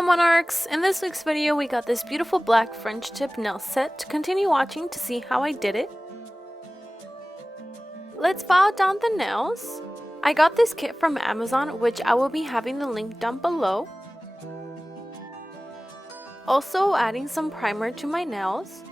my monarchs! In this week's video we got this beautiful black French tip nail set. Continue watching to see how I did it. Let's file down the nails. I got this kit from Amazon, which I will be having the link down below. Also adding some primer to my nails.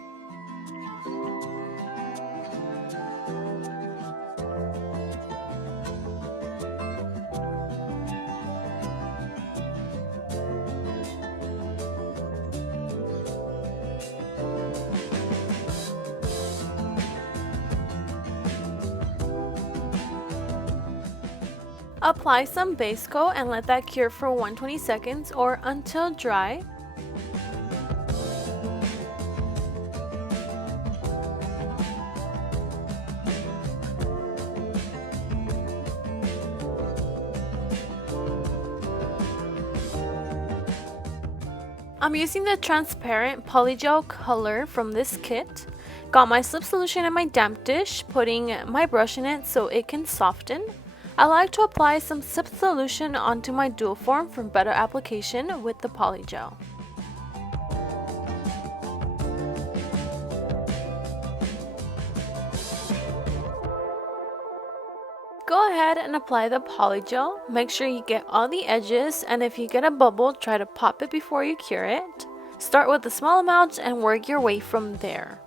Apply some base coat and let that cure for 120 seconds or until dry. I'm using the transparent polygel color from this kit. Got my slip solution in my damp dish, putting my brush in it so it can soften. I like to apply some slip solution onto my dual form for better application with the polygel. Go ahead and apply the polygel. Make sure you get all the edges, and if you get a bubble, try to pop it before you cure it. Start with a small amount and work your way from there.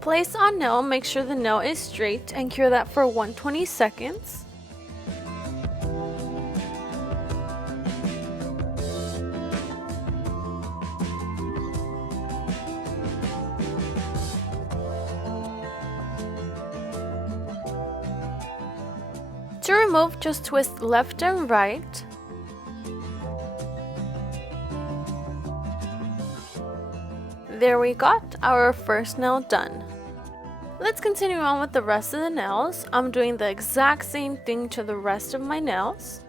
Place on nail, make sure the nail is straight and cure that for 120 seconds. To remove, just twist left and right. There we got our first nail done. Let's continue on with the rest of the nails. I'm doing the exact same thing to the rest of my nails.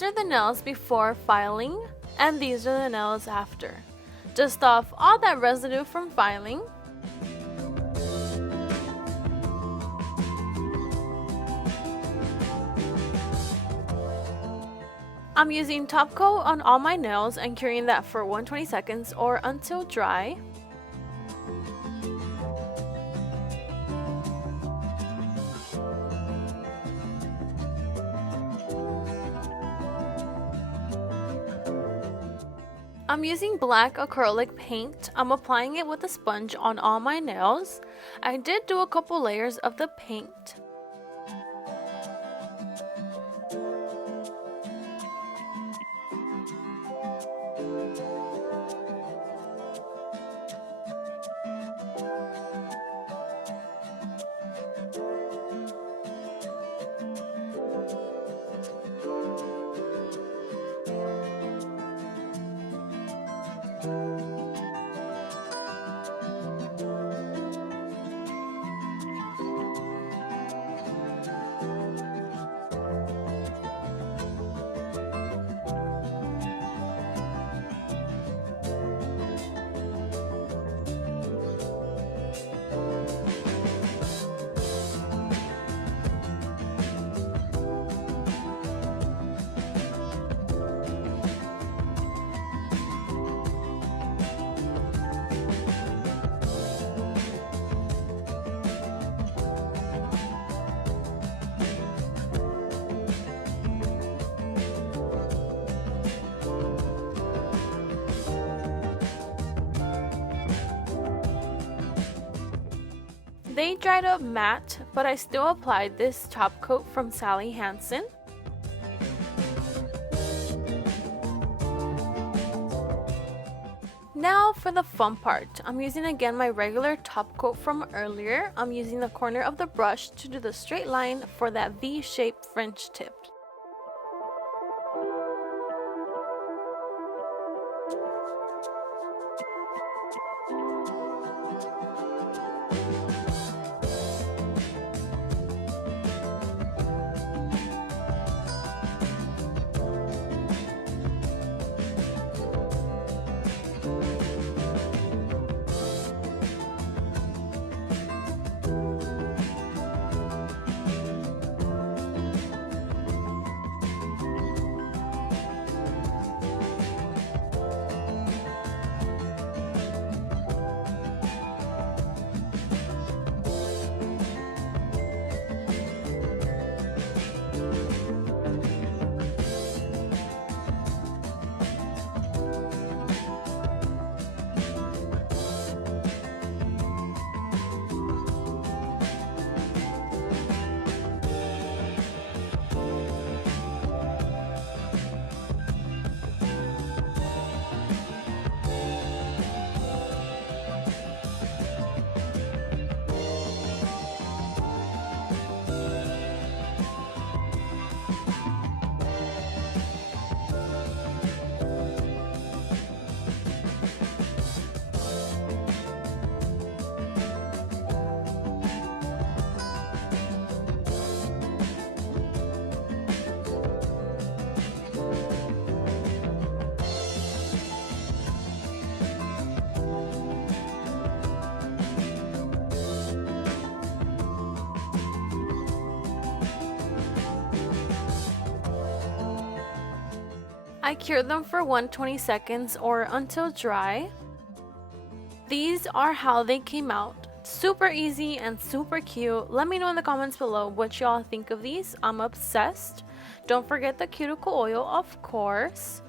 These are the nails before filing, and these are the nails after. Dust off all that residue from filing. I'm using top coat on all my nails and curing that for 120 seconds or until dry. I'm using black acrylic paint. I'm applying it with a sponge on all my nails. I did do a couple layers of the paint. They dried up matte, but I still applied this top coat from Sally Hansen. Now for the fun part. I'm using again my regular top coat from earlier. I'm using the corner of the brush to do the straight line for that V-shaped French tip. I cured them for 120 seconds or until dry. These are how they came out. Super easy and super cute. Let me know in the comments below what y'all think of these. I'm obsessed. Don't forget the cuticle oil, of course.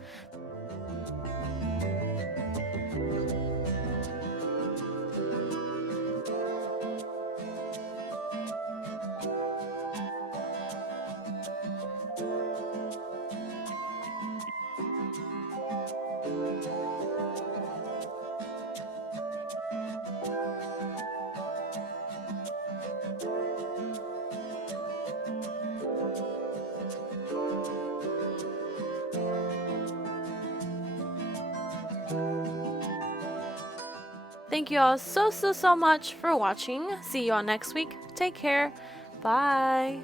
Thank you all so much for watching. See you all next week. Take care. Bye.